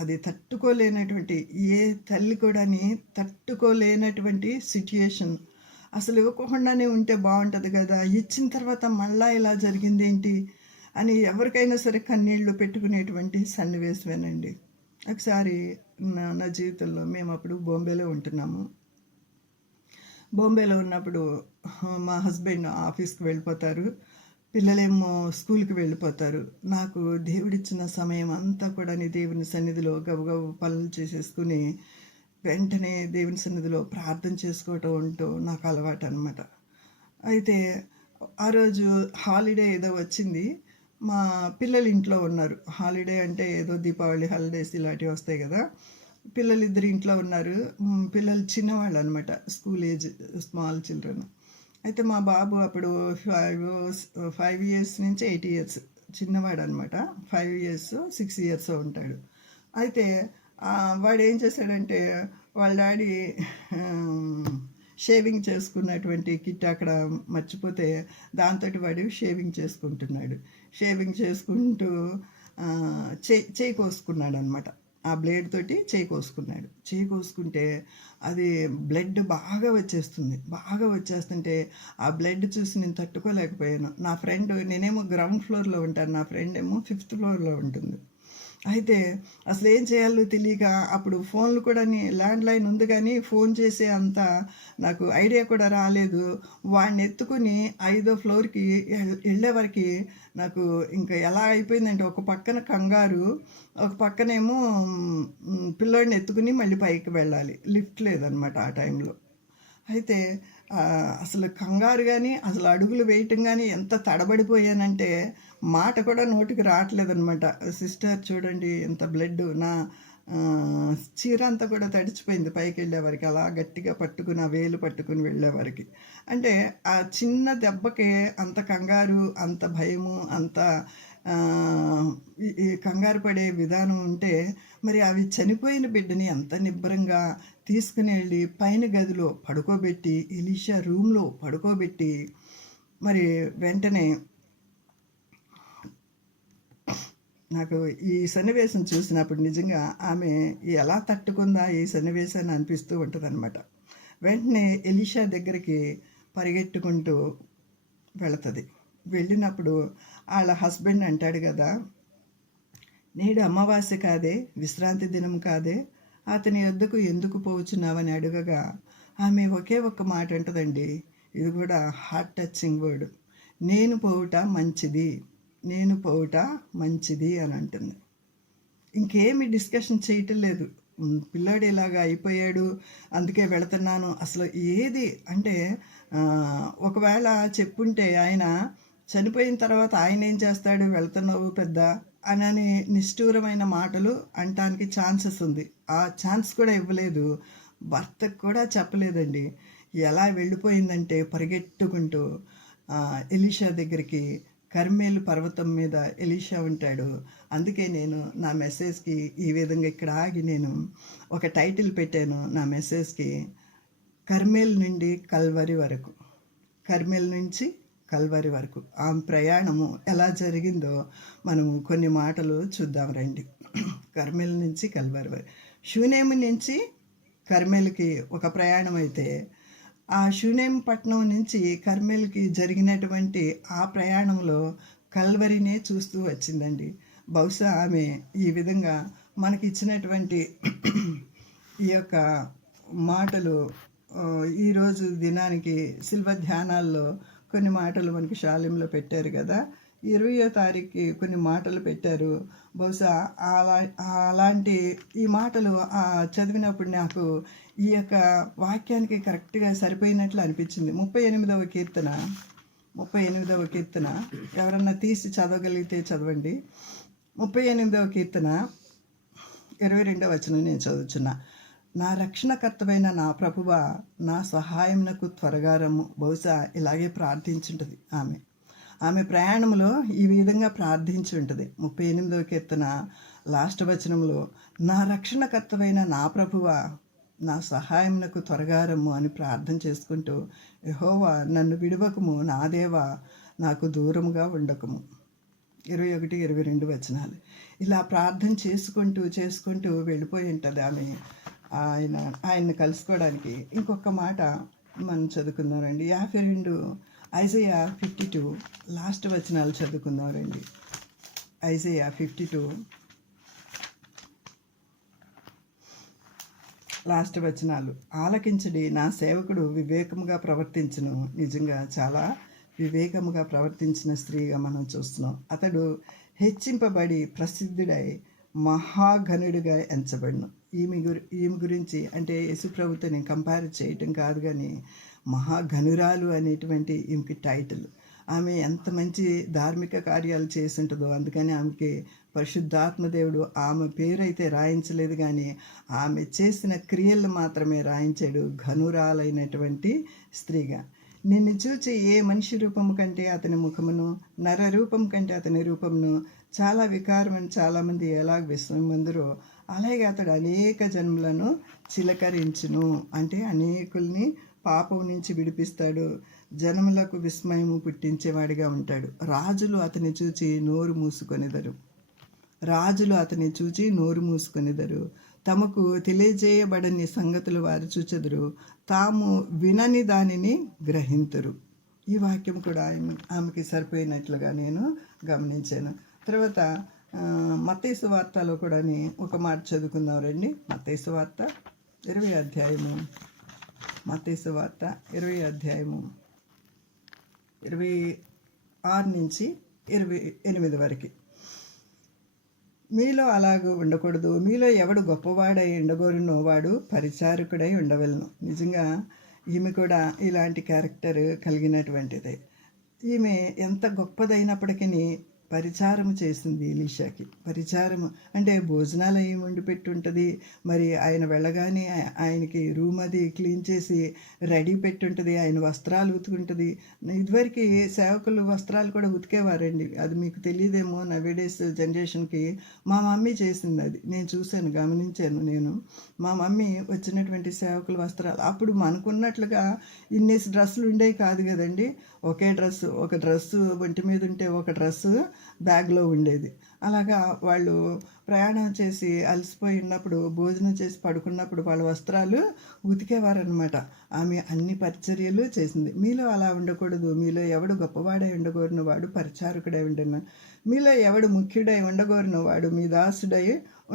అది తట్టుకోలేనటువంటి ఏ తల్లి కూడాని తట్టుకోలేనటువంటి సిట్యుయేషన్. అసలు ఇవ్వకుండానే ఉంటే బాగుంటుంది కదా, ఇచ్చిన తర్వాత మళ్ళా ఇలా జరిగింది ఏంటి అని ఎవరికైనా సరే కన్నీళ్లు పెట్టుకునేటువంటి సన్నివేశమేనండి. ఒకసారి నా జీవితంలో మేము అప్పుడు బాంబేలో ఉంటున్నాము. బాంబేలో ఉన్నప్పుడు మా హస్బెండ్ ఆఫీస్కి వెళ్ళిపోతారు, పిల్లలేమో స్కూల్కి వెళ్ళిపోతారు. నాకు దేవుడిచ్చిన సమయం అంతా కూడా దేవుని సన్నిధిలో గబగబు పనులు చేసేసుకుని వెంటనే దేవుని సన్నిధిలో ప్రార్థన చేసుకోవటం ఉంటూ నాకు అలవాటు అనమాట. అయితే ఆ రోజు హాలిడే ఏదో వచ్చింది, మా పిల్లలు ఇంట్లో ఉన్నారు. హాలిడే అంటే ఏదో దీపావళి హాలిడేస్ ఇలాంటివి వస్తాయి కదా. పిల్లలు ఇద్దరు ఇంట్లో ఉన్నారు. పిల్లలు చిన్నవాళ్ళు అనమాట, స్కూల్ ఏజ్, స్మాల్ చిల్డ్రన్. అయితే మా బాబు అప్పుడు 5 ఇయర్స్ నుంచి 8 ఇయర్స్ చిన్నవాడు అనమాట. 5 ఇయర్స్ 6 ఇయర్స్ ఉంటాడు. అయితే వాడు ఏం చేశాడంటే వాళ్ళ డాడీ షేవింగ్ చేసుకున్నటువంటి కిట్ అక్కడ మర్చిపోతే దాంతో వాడు షేవింగ్ చేసుకుంటున్నాడు. షేవింగ్ చేసుకుంటూ చేయి కోసుకున్నాడు అనమాట. ఆ బ్లేడ్ తోటి చేయి కోసుకున్నాడు. చేయి కోసుకుంటే అది బ్లడ్ బాగా వచ్చేస్తుంటే ఆ బ్లడ్ చూసి నేను తట్టుకోలేకపోయాను. నా ఫ్రెండ్, నేనేమో గ్రౌండ్ ఫ్లోర్లో ఉంటాను, నా ఫ్రెండ్ ఏమో 5th ఫ్లోర్లో ఉంటుంది. అయితే అసలు ఏం చేయాలో తెలియక అప్పుడు ఫోన్లు కూడా ల్యాండ్ లైన్ ఉంది కానీ ఫోన్ చేసే అంత నాకు ఐడియా కూడా రాలేదు. వాడిని ఎత్తుకుని 5వ ఫ్లోర్కి వెళ్ళేవరకు నాకు ఇంకా ఎలా అయిపోయిందంటే ఒక పక్కన కంగారు, ఒక పక్కనేమో పిల్లోడిని ఎత్తుకుని మళ్ళీ పైకి వెళ్ళాలి, లిఫ్ట్ లేదనమాట ఆ టైంలో. అయితే అసలు కంగారు కానీ అసలు అడుగులు వేయటం కానీ ఎంత తడబడిపోయానంటే మాట కూడా నోటికి రావట్లేదనమాట. సిస్టర్ చూడండి ఎంత బ్లడ్, నా చీర అంతా కూడా తడిచిపోయింది పైకి వెళ్ళేవారికి, అలా గట్టిగా పట్టుకుని ఆ వేలు పట్టుకుని వెళ్ళేవారికి. అంటే ఆ చిన్న దెబ్బకే అంత కంగారు, అంత భయము, అంత ఈ కంగారు పడే విధానం ఉంటే మరి అవి చనిపోయిన బిడ్డని అంత నిబ్బరంగా తీసుకుని వెళ్ళి పైన గదిలో పడుకోబెట్టి, ఎలీషా రూమ్లో పడుకోబెట్టి, మరి వెంటనే నాకు ఈ సన్నివేశం చూసినప్పుడు నిజంగా ఆమె ఎలా తట్టుకుందా ఈ సన్నివేశాన్ని అనిపిస్తూ ఉంటుంది అనమాట. వెంటనే ఎలీషా దగ్గరికి పరిగెట్టుకుంటూ వెళుతుంది. వెళ్ళినప్పుడు వాళ్ళ హస్బెండ్ అంటాడు కదా, నేడు అమావాస్య కాదే, విశ్రాంతి దినం కాదే, అతని వద్దకు ఎందుకు పోవచ్చున్నావని అడగగా ఆమె ఒకే ఒక్క మాట అంటదండి. ఇది కూడా హార్ట్ టచింగ్ వర్డ్. నేను పోవుట మంచిది అని అంటుంది. ఇంకేమి డిస్కషన్ చేయటం లేదు. పిల్లాడు ఇలాగా అయిపోయాడు అందుకే వెళుతున్నాను అసలు ఏది అంటే, ఒకవేళ చెప్పుంటే ఆయన చనిపోయిన తర్వాత ఆయన ఏం చేస్తాడు, వెళ్తున్నావు పెద్ద అని నిష్ఠూరమైన మాటలు అనటానికి ఛాన్సెస్ ఉంది. ఆ ఛాన్స్ కూడా ఇవ్వలేదు, భర్తకు కూడా చెప్పలేదండి. ఎలా వెళ్ళిపోయిందంటే పరిగెట్టుకుంటూ ఎలీషా దగ్గరికి. కర్మేలు పర్వతం మీద ఎలీషా ఉంటాడు. అందుకే నేను నా మెసేజ్కి ఈ విధంగా ఇక్కడ ఆగి నేను ఒక టైటిల్ పెట్టాను నా మెసేజ్కి, కర్మేల్ నుండి కల్వరి వరకు. కర్మేల్ నుంచి కల్వరి వరకు ఆమె ప్రయాణము ఎలా జరిగిందో మనము కొన్ని మాటలు చూద్దాం రండి. కర్మేల్ నుంచి కల్వరి వరకు, షూనేము నుంచి కర్మేల్కి ఒక ప్రయాణం అయితే, ఆ షూనేం పట్టణం నుంచి కర్మేల్కి జరిగినటువంటి ఆ ప్రయాణంలో కల్వరినే చూస్తూ వచ్చిందండి. బహుశా ఆమె ఈ విధంగా మనకి ఇచ్చినటువంటి ఈ యొక్క మాటలు ఈరోజు దినానికి శిల్వ ధ్యానాల్లో కొన్ని మాటలు మనకి శాలెంలో పెట్టారు కదా, 20వ తారీఖుకి కొన్ని మాటలు పెట్టారు. బహుశా అలాంటి ఈ మాటలు చదివినప్పుడు నాకు ఈ యొక్క వాక్యానికి కరెక్ట్గా సరిపోయినట్లు అనిపించింది. 38వ కీర్తన ఎవరన్నా తీసి చదవగలిగితే చదవండి. 38వ కీర్తన 22వ వచనం నేను చదువుతున్నా. నా రక్షణకర్తవైన నా ప్రభువా, నా సహాయమునకు త్వరగా రమ్ము. బహుశా ఇలాగే ప్రార్థించుంటుంది ఆమె. ఆమె ప్రయాణంలో ఈ విధంగా ప్రార్థించి ఉంటుంది. 38వ కీర్తన లాస్ట్ వచనంలో, నా రక్షణకర్తవైన నా ప్రభువా, నా సహాయమునకు త్వరగా రమ్ము అని ప్రార్థన చేసుకుంటూ, యెహోవా నన్ను విడువకము, నా దేవా నాకు దూరముగా ఉండకము. 21, 22 వచనాలు. ఇలా ప్రార్థన చేసుకుంటూ వెళ్ళిపోయి ఉంటుంది ఆమె ఆయన్ని కలుసుకోవడానికి. ఇంకొక మాట మనం చదువుకుందామండి. 52 ఐజయా 52 లాస్ట్ వచనాలు చదువుకుందామండి. ఐజయా 52 లాస్ట్ వచనాలు. ఆలకించడి, నా సేవకుడు వివేకముగా ప్రవర్తించును. నిజంగా చాలా వివేకముగా ప్రవర్తించిన స్త్రీగా మనం చూస్తున్నాం. అతడు హెచ్చింపబడి ప్రసిద్ధుడై మహాఘనుడిగా ఎంచబడిను. ఈమె గురించి అంటే యేసుప్రభుతో నేను కంపేర్ చేయటం కాదు, కానీ మహాఘనురాలు అనేటువంటి ఈమెకి టైటిల్. ఆమె ఎంత మంచి ధార్మిక కార్యాలు చేసి ఉంటుందో, అందుకని ఆమెకి పరిశుద్ధాత్మ దేవుడు ఆమె పేరు అయితే రాయించలేదు, కానీ ఆమె చేసిన క్రియలు మాత్రమే రాయించాడు, ఘనురాలైనటువంటి స్త్రీగా. నిన్ను చూచి ఏ మనిషి రూపము కంటే అతని ముఖమును, నర రూపం కంటే అతని రూపమును చాలా వికారమని చాలామంది ఎలాగ విశ్వమందరో, అలాగే అతడు అనేక జన్మలను చిలకరించును. అంటే అనేకుల్ని పాపం నుంచి విడిపిస్తాడు, జనములకు విస్మయము పుట్టించేవాడిగా ఉంటాడు. రాజులు అతని చూచి నోరు మూసుకొనిదరు. తమకు తెలియజేయబడని సంగతులు వారు చూచెదరు, తాము వినని దానిని గ్రహింతురు. ఈ వాక్యం కూడా ఆమెకి సరిపోయినట్లుగా నేను గమనించాను. తర్వాత మత్తయి సువార్తలో కూడా ఒక మాట చదువుకుందాం రండి. మత్తయి సువార్త 20వ అధ్యాయము. మత్తయి సువార్త 20వ అధ్యాయము 26 నుంచి 28 వరకు. మీలో అలాగూ ఉండకూడదు. మీలో ఎవడు గొప్పవాడై ఉండగోరునో వాడు పరిచారకుడై ఉండవలను. నిజంగా ఈమె కూడా ఇలాంటి క్యారెక్టర్ కలిగినటువంటిదే. ఈమె ఎంత గొప్పదైనప్పటికీ పరిచారము చేసింది ఎలీషాకి. పరిచారము అంటే భోజనాలు అవి వండి పెట్టుంటుంది. మరి ఆయన వెళ్ళగానే ఆయనకి రూమ్ అది క్లీన్ చేసి రెడీ పెట్టుంటుంది. ఆయన వస్త్రాలు ఉతుకుంటుంది. ఇదివరకు సేవకులు వస్త్రాలు కూడా ఉతికేవారండి. అది మీకు తెలియదేమో, నవేడేస్ జనరేషన్కి. మా మమ్మీ చేసింది అది, నేను చూశాను, గమనించాను. నేను మా మమ్మీ వచ్చినటువంటి సేవకుల వస్త్రాలు అప్పుడు మనకున్నట్లుగా ఇన్నేసి డ్రెస్సులు ఉండేవి కాదు కదండి. ఒక డ్రెస్సు ఒంటి మీద ఉంటే ఒక డ్రెస్సు బ్యాగ్లో ఉండేది. అలాగా వాళ్ళు ప్రయాణం చేసి అలసిపోయి ఉన్నప్పుడు, భోజనం చేసి పడుకున్నప్పుడు వాళ్ళ వస్త్రాలు ఉతికేవారనమాట. ఆమె అన్ని పరిచర్యలు చేసింది. మీలో అలా ఉండకూడదు. మీలో ఎవడు గొప్పవాడై ఉండగోరిన వాడు పరిచారకుడై ఉండను. మీలో ఎవడు ముఖ్యుడై ఉండగోరిన వాడు మీ దాసుడై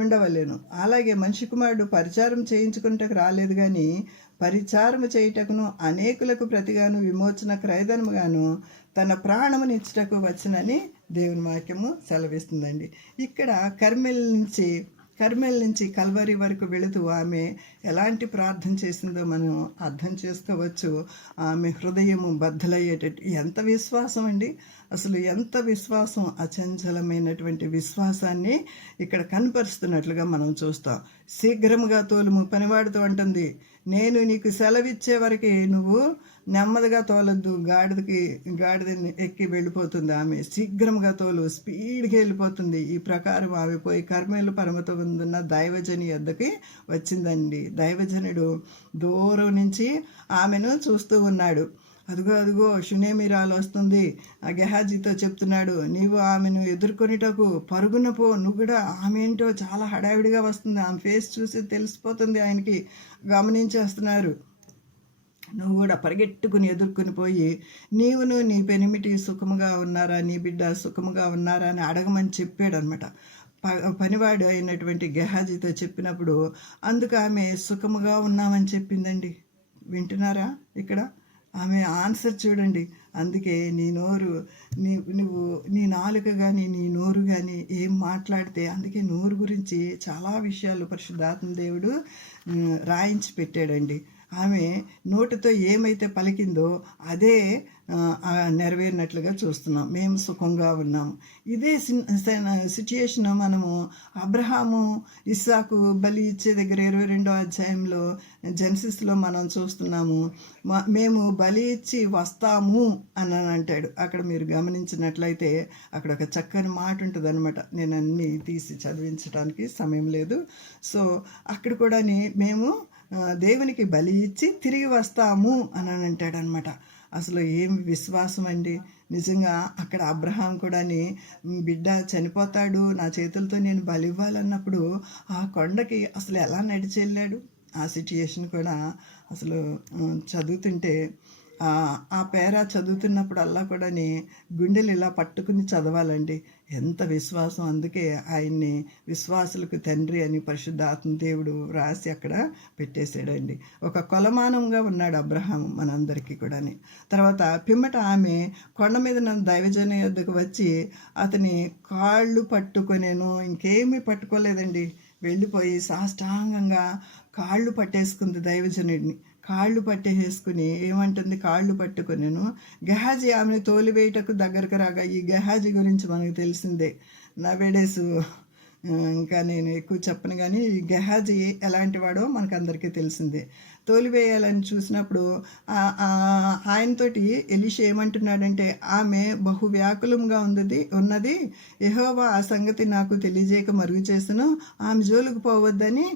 ఉండవలేను. అలాగే మనిషి కుమారుడు పరిచారం చేయించుకుంటకు రాలేదు, కానీ పరిచారము చేయుటకును అనేకులకు ప్రతిగాను విమోచన క్రయధనముగాను తన ప్రాణమునిచ్చుటకు వచ్చునని దేవుని వాక్యము సెలవిస్తుందండి. ఇక్కడ కర్మెల్ నుంచి కల్వరి వరకు వెళుతూ ఆమె ఎలాంటి ప్రార్థన చేసిందో మనం అర్థం చేసుకోవచ్చు. ఆమె హృదయము బద్దలయ్యేటట్టు ఎంత విశ్వాసం అండి, అసలు ఎంత విశ్వాసం, అచంచలమైనటువంటి విశ్వాసాన్ని ఇక్కడ కనపరుస్తున్నట్లుగా మనం చూస్తాం. శీఘ్రముగా తోలుము, పనివాడితో అంటుంది, నేను నీకు సెలవిచ్చే వరకు నువ్వు నెమ్మదిగా తోలొద్దు, గాడిదని ఎక్కి వెళ్ళిపోతుంది. ఆమె శీఘ్రంగా స్పీడ్గా వెళ్ళిపోతుంది. ఈ ప్రకారం ఆమె పోయి కర్మేలు పరమతో ఉన్న దైవజని యొద్దకి వచ్చిందండి. దైవజనుడు దూరం నుంచి ఆమెను చూస్తూ ఉన్నాడు. అదిగో షునేమిరాలు వస్తుంది. ఆ గెహాజీతో చెప్తున్నాడు, నీవు ఆమెను ఎదుర్కొనేటకు పరుగున పో. నువ్వు కూడా ఆమె ఏంటో చాలా హడావిడిగా వస్తుంది. ఆమె ఫేస్ చూసి తెలిసిపోతుంది, ఆయనకి గమనించేస్తున్నారు. నువ్వు కూడా పరిగెట్టుకుని ఎదుర్కొని పోయి నీవును నీ పెనిమిటి సుఖముగా ఉన్నారా, నీ బిడ్డ సుఖముగా ఉన్నారా అని అడగమని చెప్పాడు అనమాట. పనివాడు అయినటువంటి గెహాజీతో చెప్పినప్పుడు అందుకు ఆమె సుఖముగా ఉన్నామని చెప్పిందండి. వింటున్నారా? ఇక్కడ ఆమె ఆన్సర్ చూడండి. అందుకే నువ్వు నీ నాలుక కానీ నీ నోరు కానీ ఏం మాట్లాడితే, అందుకే నోరు గురించి చాలా విషయాలు పరిశుద్ధాత్మ దేవుడు రాయించి పెట్టాడండి. ఆమె నోటితో ఏమైతే పలికిందో అదే నెరవేరినట్లుగా చూస్తున్నాం. మేము సుఖంగా ఉన్నాము. ఇదే సిట్యుయేషన్ మనము అబ్రహాము ఇస్సాకు బలి ఇచ్చే దగ్గర 22వ అధ్యాయంలో జెనసిస్లో మనం చూస్తున్నాము. మేము బలి ఇచ్చి వస్తాము అని అంటాడు. అక్కడ మీరు గమనించినట్లయితే అక్కడ ఒక చక్కని మాట ఉంటుంది అనమాట. నేను అన్నీ తీసి చదివించడానికి సమయం లేదు. సో అక్కడ కూడా మేము దేవునికి బలి ఇచ్చి తిరిగి వస్తాము అని అంటాడనమాట. అసలు ఏం విశ్వాసం అండి నిజంగా. అక్కడ అబ్రహాం కూడా బిడ్డ చనిపోతాడు, నా చేతులతో నేను బలి ఇవ్వాలన్నప్పుడు ఆ కొండకి అసలు ఎలా నడిచి వెళ్ళాడు. ఆ సిట్యుయేషన్ కూడా అసలు చదువుతుంటే ఆ పేర చదువుతున్నప్పుడల్లా కూడా గుండెలు ఇలా పట్టుకుని చదవాలండి. ఎంత విశ్వాసం. అందుకే ఆయన్ని విశ్వాసులకు తండ్రి అని పరిశుద్ధాత్మ దేవుడు రాసి అక్కడ పెట్టేశాడండి. ఒక కొలమానంగా ఉన్నాడు అబ్రహాం మనందరికీ కూడా. తర్వాత పిమ్మట ఆమె కొండ మీద నన్ను దైవజన యొద్దకు వచ్చి అతని కాళ్ళు పట్టుకొనేను. ఇంకేమీ పట్టుకోలేదండి. వెళ్ళిపోయి సాష్టాంగంగా కాళ్ళు పట్టేసుకుంది దైవజనుడిని. కాళ్ళు పట్టేసుకుని ఏమంటుంది, కాళ్ళు పట్టుకొనేను. గెహాజీ ఆమెను తోలివేయటకు దగ్గరకు రాగా, ఈ గెహాజీ గురించి మనకు తెలిసిందే. నవేడేస్ ఇంకా నేను ఎక్కువ చెప్పను, కానీ ఈ గెహాజీ ఎలాంటి వాడో మనకు అందరికీ తెలిసిందే. తోలివేయాలని చూసినప్పుడు ఆయనతోటి ఎలీషా ఏమంటున్నాడంటే, ఆమె బహు వ్యాకులంగా ఉన్నది, యెహోవా ఆ సంగతి నాకు తెలియజేయక మరుగు చేసను, ఆమె జోలికి పోవద్దని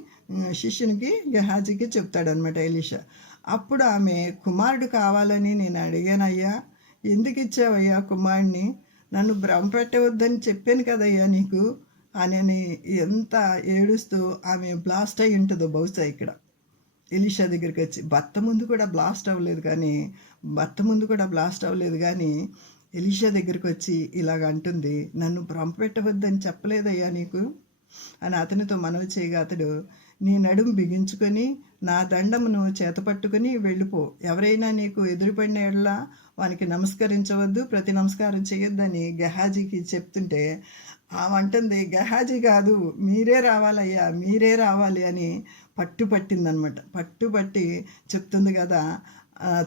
శిష్యునికి గెహాజీకి చెప్తాడనమాట ఎలీషా. అప్పుడు ఆమె, కుమారుడు కావాలని నేను అడిగానయ్యా, ఎందుకు ఇచ్చావయ్యా కుమారుడిని, నన్ను భ్రమ పెట్టవద్దని చెప్పాను కదయ్యా నీకు అని ఎంత ఏడుస్తూ ఆమె బ్లాస్ట్ అయి ఉంటుందో బహుశా ఇక్కడ ఎలీషా దగ్గరికి వచ్చి. భర్త ముందు కూడా బ్లాస్ట్ అవ్వలేదు కానీ ఎలీషా దగ్గరికి వచ్చి ఇలాగ అంటుంది, నన్ను భ్రమ పెట్టవద్దని చెప్పలేదయ్యా నీకు అని అతనితో మనవి చేయగా, అతడు, నీ నడుము బిగించుకొని నా దండమును చేతపట్టుకుని వెళ్ళిపో, ఎవరైనా నీకు ఎదురుపడిన ఎడల వానికి నమస్కరించవద్దు, ప్రతి నమస్కారం చేయొద్దని గెహాజీకి చెప్తుంటే ఆమంటుంది, గెహాజీ కాదు, మీరే రావాలయ్యా, మీరే రావాలి అని పట్టుపట్టిందనమాట. పట్టుపట్టి చెప్తుంది కదా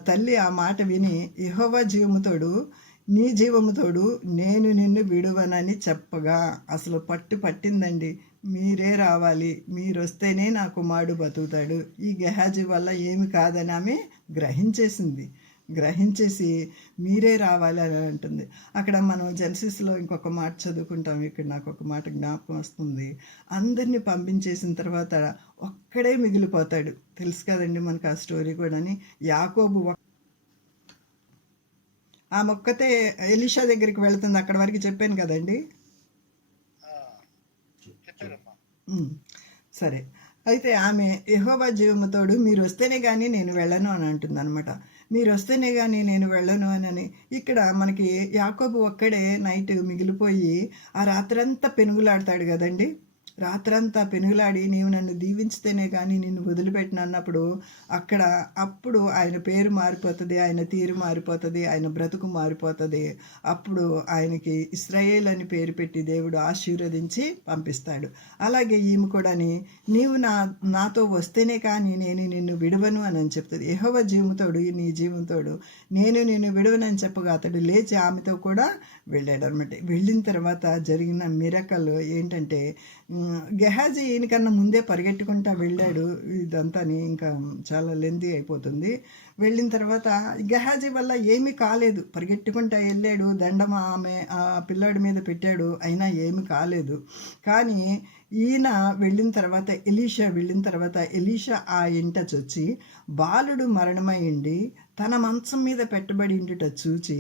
తల్లి. ఆ మాట విని, యెహోవా జీవముతోడు నీ జీవముతోడు నేను నిన్ను విడువనని చెప్పగా అసలు పట్టిందండి. మీరే రావాలి, మీరు వస్తేనే నా కుమారుడు బతుకుతాడు, ఈ గెహాజీ వల్ల ఏమి కాదని ఆమె గ్రహించేసి మీరే రావాలి అని అంటుంది. అక్కడ మనం జెనసిస్లో ఇంకొక మాట చదువుకుంటాం. ఇక్కడ నాకు ఒక మాట జ్ఞాపకం వస్తుంది. అందరినీ పంపించేసిన తర్వాత ఒక్కడే మిగిలిపోతాడు. తెలుసు కదండి మనకు ఆ స్టోరీ కూడా. యాకోబు ఆ మొక్కతే ఎలీషా దగ్గరికి వెళుతుంది. అక్కడ వరకు చెప్పాను కదండి. సరే, అయితే ఆమె, యెహోవా జీవముతోడు మీరు వస్తేనే కానీ నేను వెళ్ళను అని అంటుంది అనమాట. మీరు వస్తేనే కానీ నేను వెళ్ళను అని. ఇక్కడ మనకి యాకోబు ఒక్కడే నైట్ మిగిలిపోయి ఆ రాత్రంతా పెనుగులాడతాడు కదండి. రాత్రంతా పెనుగులాడి, నీవు నన్ను దీవించితేనే కానీ నిన్ను వదిలిపెట్టిన అన్నప్పుడు అప్పుడు ఆయన పేరు మారిపోతుంది, ఆయన తీరు మారిపోతుంది, ఆయన బ్రతుకు మారిపోతుంది. అప్పుడు ఆయనకి ఇశ్రాయేల్ అని పేరు పెట్టి దేవుడు ఆశీర్వదించి పంపిస్తాడు. అలాగే ఈమె కూడా, నీవు నాతో వస్తేనే కానీ నేను నిన్ను విడవను అని చెప్తుంది. యెహోవా జీవముతోడు నీ జీవంతోడు నేను నిన్ను విడవనని చెప్పగా అతడు లేచి ఆమెతో కూడా వెళ్ళాడు అనమాట. వెళ్ళిన తర్వాత జరిగిన మిరకల్ ఏంటంటే, గెహాజీ ఈయనకన్నా ముందే పరిగెట్టుకుంటా వెళ్ళాడు. ఇదంతా ఇంకా చాలా లెంతీ అయిపోతుంది. వెళ్ళిన తర్వాత గెహాజీ వల్ల ఏమీ కాలేదు. పరిగెట్టుకుంటా వెళ్ళాడు, దండం ఆమె ఆ పిల్లాడి మీద పెట్టాడు, అయినా ఏమీ కాలేదు. కానీ ఈయన వెళ్ళిన తర్వాత ఎలీషా ఆ ఇంట చొచ్చి బాలుడు మరణమై ఉండి తన మంచం మీద పెట్టబడి ఉండుట చూచి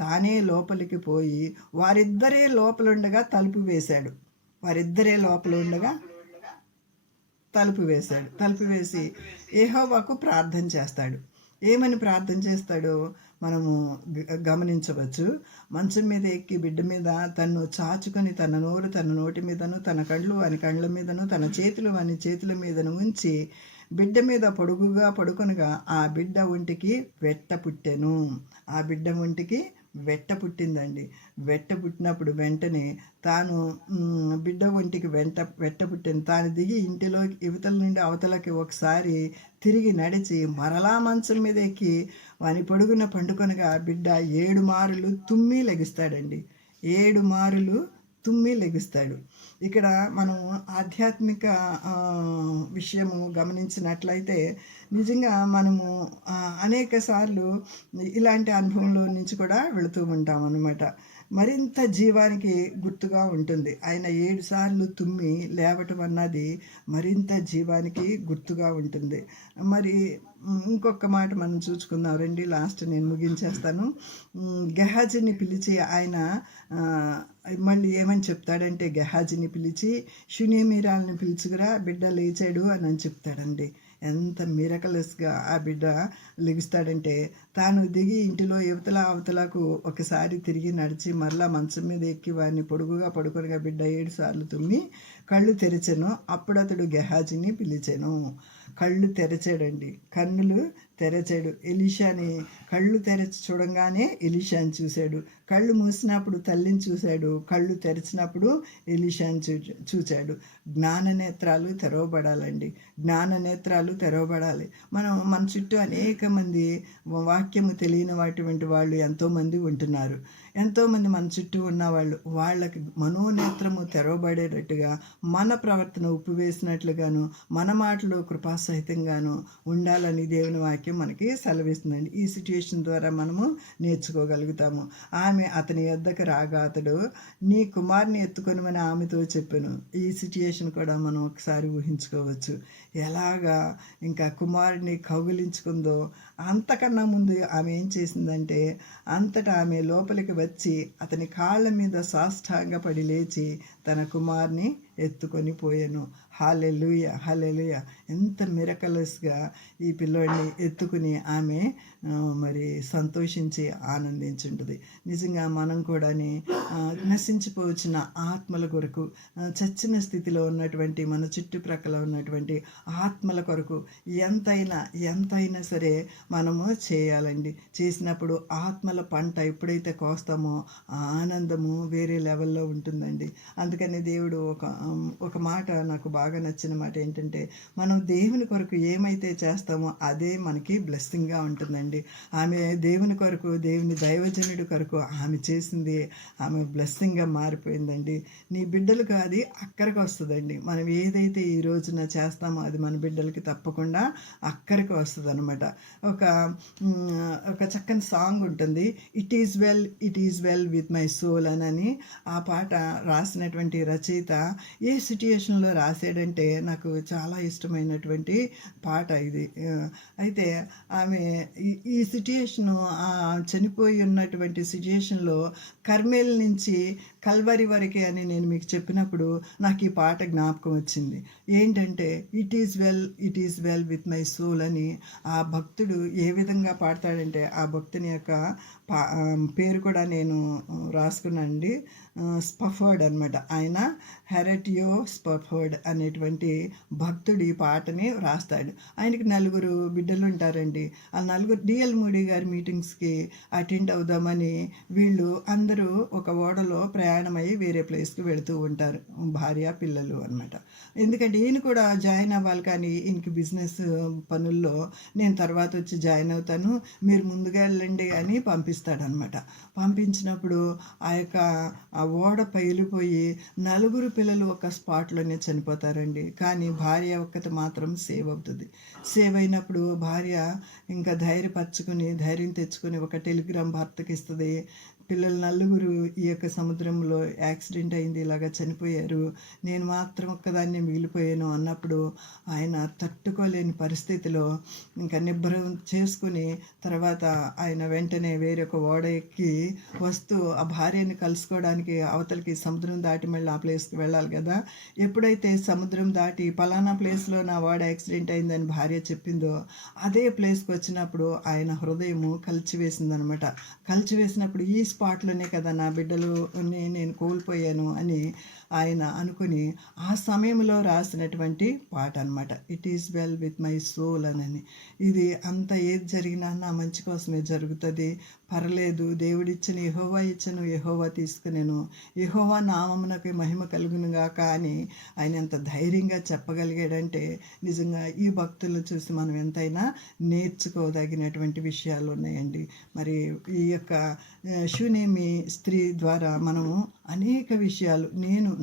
తానే లోపలికి పోయి వారిద్దరే లోపలుండగా తలుపు వేశాడు. తలుపు వేసి యెహోవాకు ప్రార్థన చేస్తాడు. ఏమని ప్రార్థన చేస్తాడో మనము గమనించవచ్చు. మంచం మీద ఎక్కి బిడ్డ మీద తను చాచుకొని తన నోరు తన నోటి మీదను, తన కళ్ళు వాని కళ్ళ మీదను, తన చేతులు వాని చేతుల మీదను ఉంచి బిడ్డ మీద పొడుగుగా పడుకొనగా ఆ బిడ్డ ఒంటికి వెట్ట పుట్టెను. వెట్ట పుట్టిందండి. వెట్ట పుట్టినప్పుడు వెంటనే తాను బిడ్డ ఒంటికి వెట్ట పుట్టింది. తాను దిగి ఇంటిలోకి ఇవతల నుండి అవతలకి ఒకసారి తిరిగి నడిచి మరలా మంచం మీద ఎక్కి వాని పొడుగున పండుకొనగా బిడ్డ 7 మారులు తుమ్మి లెగుస్తాడండి. 7 మారులు తుమ్మి లెగుస్తాడు. ఇక్కడ మనం ఆధ్యాత్మిక విషయము గమనించినట్లయితే నిజంగా మనము అనేక సార్లు ఇలాంటి అనుభవంలో నుంచి కూడా వెళుతూ ఉంటాం అన్నమాట. మరింత జీవానికి గుర్తుగా ఉంటుంది. ఆయన 7 సార్లు తుమ్మి లేవటం అన్నది మరింత జీవానికి గుర్తుగా ఉంటుంది. మరి ఇంకొక మాట మనం చూసుకుందాం రండి, లాస్ట్ నేను ముగించేస్తాను. గెహాజీని పిలిచి ఆయన మళ్ళీ ఏమని చెప్తాడంటే, గెహాజీని పిలిచి షునేమీరాల్ని పిలుచుకురా, బిడ్డ లేచాడు అని చెప్తాడండి. ఎంత మిరకలెస్గా ఆ బిడ్డ లెగుస్తాడంటే, తాను దిగి ఇంటిలో యువతల అవతలకు ఒకసారి తిరిగి నడిచి మరలా మంచం మీద ఎక్కి వారిని పొడుగుగా పడుకొనగా బిడ్డ 7 సార్లు తుమ్మి కళ్ళు తెరిచెను. అప్పుడు అతడు గెహాజీని పిలిచెను. కళ్ళు తెరచాడండి, కన్నులు తెరచాడు. ఎలీషాని కళ్ళు తెరచి చూడంగానే ఎలీషాని చూశాడు. కళ్ళు మూసినప్పుడు తల్లిని చూశాడు. కళ్ళు తెరిచినప్పుడు ఎలీషాని చూశాడు. జ్ఞాననేత్రాలు తెరవబడాలండి. జ్ఞాననేత్రాలు తెరవబడాలి. మన చుట్టూ అనేక మంది వాక్యము తెలియని వాళ్ళు ఎంతోమంది ఉంటున్నారు. ఎంతోమంది మన చుట్టూ ఉన్నవాళ్ళు, వాళ్ళకి మనోనేత్రము తెరవబడేటట్టుగా మన ప్రవర్తన ఉప్పువేసినట్లుగాను మన మాటలు కృపాసహితంగాను ఉండాలని దేవుని వాక్యం మనకి సెలవిస్తుందండి. ఈ సిట్యుయేషన్ ద్వారా మనము నేర్చుకోగలుగుతాము. ఆమె అతని యొద్దకు రాగా అతడు, నీ కుమార్ని ఎత్తుకొనిమని ఆమెతో చెప్పాను. ఈ సిట్యుయేషన్ కూడా మనం ఒకసారి ఊహించుకోవచ్చు. ఎలాగా ఇంకా కుమారుడిని కౌగిలించుకుందో. అంతకన్నా ముందు ఆమె ఏం చేసిందంటే, అంతటా ఆమె లోపలికి వచ్చి అతని కాళ్ళ మీద సాష్టాంగపడి లేచి తన కుమార్ని ఎత్తుకొని పోయాను. హల్లెలూయా, హల్లెలూయా. ఎంత మిరకలస్గా ఈ పిల్లోడిని ఎత్తుకుని ఆమె మరి సంతోషించి ఆనందించుంటుంది. నిజంగా మనం కూడా నశించిపోవచ్చిన ఆత్మల కొరకు, చచ్చిన స్థితిలో ఉన్నటువంటి మన చుట్టుప్రక్కల ఉన్నటువంటి ఆత్మల కొరకు ఎంతైనా సరే మనము చేయాలండి. చేసినప్పుడు ఆత్మల పంట ఎప్పుడైతే కోస్తామో ఆ ఆనందము వేరే లెవెల్లో ఉంటుందండి. అందుకని దేవుడు ఒక మాట నాకు బాగా నచ్చిన మాట ఏంటంటే, మనం దేవుని కొరకు ఏమైతే చేస్తామో అదే మనకి బ్లెస్సింగ్గా ఉంటుందండి. ఆమె దేవుని కొరకు, దేవుని దైవజనుడి కొరకు ఆమె చేసింది ఆమె బ్లెస్సింగ్గా మారిపోయిందండి. నీ బిడ్డలకు అది అక్కడికి వస్తుందండి. మనం ఏదైతే ఈ రోజున చేస్తామో అది మన బిడ్డలకి తప్పకుండా అక్కడికి వస్తుంది అనమాట. ఒక చక్కని సాంగ్ ఉంటుంది, it is well with my soul అని. ఆ పాట రాసినటువంటి రచయిత ఏ సిట్యుయేషన్లో రాశాడంటే నాకు చాలా ఇష్టమైనటువంటి పాట ఇది. అయితే ఆమె ఈ సిట్యుయేషను చనిపోయి ఉన్నటువంటి సిట్యుయేషన్లో కర్మేల్ నుంచి కల్వరి వరకే అని నేను మీకు చెప్పినప్పుడు నాకు ఈ పాట జ్ఞాపకం వచ్చింది. ఏంటంటే, it is well with my soul అని ఆ భక్తుడు ఏ విధంగా పాడతాడంటే, ఆ భక్తుని యొక్క పేరు కూడా నేను రాసుకున్నానండి. స్పఫర్డ్ అనమాట. ఆయన హెరటియో స్పఫర్డ్ అనేటువంటి భక్తుడు ఈ పాటని రాస్తాడు. ఆయనకి 4 బిడ్డలు ఉంటారండి. ఆ 4 డిఎల్ మూడీ గారి మీటింగ్స్కి అటెండ్ అవుదామని వీళ్ళు అందరూ ఒక ఓడలో ప్రయాణమై వేరే ప్లేస్కి వెళుతూ ఉంటారు, భార్య పిల్లలు అనమాట. ఎందుకంటే ఈయన కూడా జాయిన్ అవ్వాలి, కానీ ఈయనకి బిజినెస్ పనుల్లో నేను తర్వాత వచ్చి జాయిన్ అవుతాను, మీరు ముందుగా వెళ్ళండి అని పంపిస్తాడనమాట. పంపించినప్పుడు ఆ ఓడ పగిలిపోయి 4 పిల్లలు ఒక స్పాట్లోనే చనిపోతారండి. కానీ భార్య ఒక్కటి మాత్రం సేవ్ అవుతుంది. సేవ్ అయినప్పుడు భార్య ఇంకా ధైర్యం తెచ్చుకొని ఒక టెలిగ్రామ్ భర్తకి ఇస్తుంది, పిల్లలు 4 ఈ యొక్క సముద్రంలో యాక్సిడెంట్ అయింది, ఇలాగా చనిపోయారు, నేను మాత్రం ఒక్కదాన్ని మిగిలిపోయాను అన్నప్పుడు ఆయన తట్టుకోలేని పరిస్థితిలో ఇంకా నిబ్బరం చేసుకుని తర్వాత ఆయన వెంటనే వేరొక ఓడ ఎక్కి వస్తూ ఆ భార్యని కలుసుకోవడానికి అవతలికి సముద్రం దాటి మళ్ళీ ఆ ప్లేస్కి వెళ్ళాలి కదా. ఎప్పుడైతే సముద్రం దాటి పలానా ప్లేస్లో నా ఓడ యాక్సిడెంట్ అయిందని భార్య చెప్పిందో అదే ప్లేస్కి వచ్చినప్పుడు ఆయన హృదయము కలిచివేసిందనమాట. కలిచివేసినప్పుడు ఈ స్పాట్లోనే కదా నా బిడ్డలు నేను కోల్పోయాను అని ఆయన అనుకుని ఆ సమయంలో రాసినటువంటి పాట అనమాట. It is well with my soul అని. ఇది అంత ఏది జరిగినా నా మంచి కోసమే జరుగుతుంది, పర్లేదు, దేవుడిచ్చిన యెహోవా ఇచ్చను, యెహోవా తీసుకునేను, యెహోవా నామమునకు మహిమ కలుగునుగాక అని ఆయన ఎంత ధైర్యంగా చెప్పగలిగాడంటే నిజంగా ఈ భక్తులను చూసి మనం ఎంతైనా నేర్చుకోదగినటువంటి విషయాలు ఉన్నాయండి. మరి ఈ యొక్క షూనేమి స్త్రీ ద్వారా మనము అనేక విషయాలు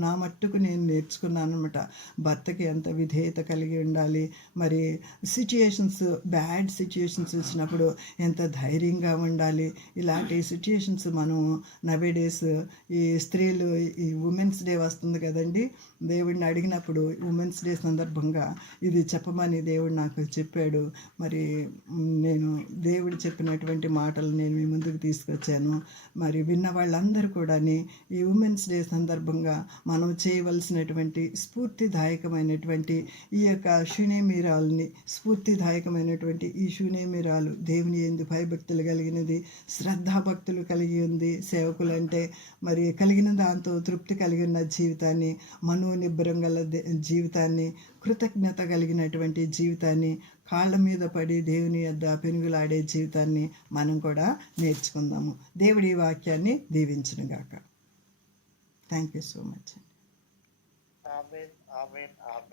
నా మట్టుకు నేను నేర్చుకున్నాను అనమాట. భర్తకి ఎంత విధేయత కలిగి ఉండాలి, మరి సిచ్యుయేషన్స్, బ్యాడ్ సిచ్యుయేషన్స్ వచ్చినప్పుడు ఎంత ధైర్యంగా ఉండాలి. ఇలాంటి సిచ్యుయేషన్స్ మనం నవేడేస్ ఈ స్త్రీలు, ఈ ఉమెన్స్ డే వస్తుంది కదండి, దేవుడిని అడిగినప్పుడు ఉమెన్స్ డే సందర్భంగా ఇది చెప్పమని దేవుడు నాకు చెప్పాడు. మరి నేను దేవుడు చెప్పినటువంటి మాటలు నేను మీ ముందుకు తీసుకొచ్చాను. మరి విన్న వాళ్ళందరూ కూడా ఈ ఉమెన్స్ డే సందర్భంగా మనం చేయవలసినటువంటి స్ఫూర్తిదాయకమైనటువంటి ఈ యొక్క షూనేమీరాల్ని, స్ఫూర్తిదాయకమైనటువంటి ఈ షూనేమీరాలు దేవుని యందు భయభక్తులు కలిగినది, శ్రద్ధాభక్తులు కలిగి ఉంది. సేవకులంటే మరి కలిగిన దాంతో తృప్తి కలిగి ఉన్న జీవితాన్ని, మనోనిబ్బరం గల జీవితాన్ని, కృతజ్ఞత కలిగినటువంటి జీవితాన్ని, కాళ్ళ మీద పడి దేవుని యొద్ద పెనుగులాడే జీవితాన్ని మనం కూడా నేర్చుకుందాము. దేవుడి వాక్యాన్ని దీవించునుగాక. Thank you so much. Amen, amen, amen.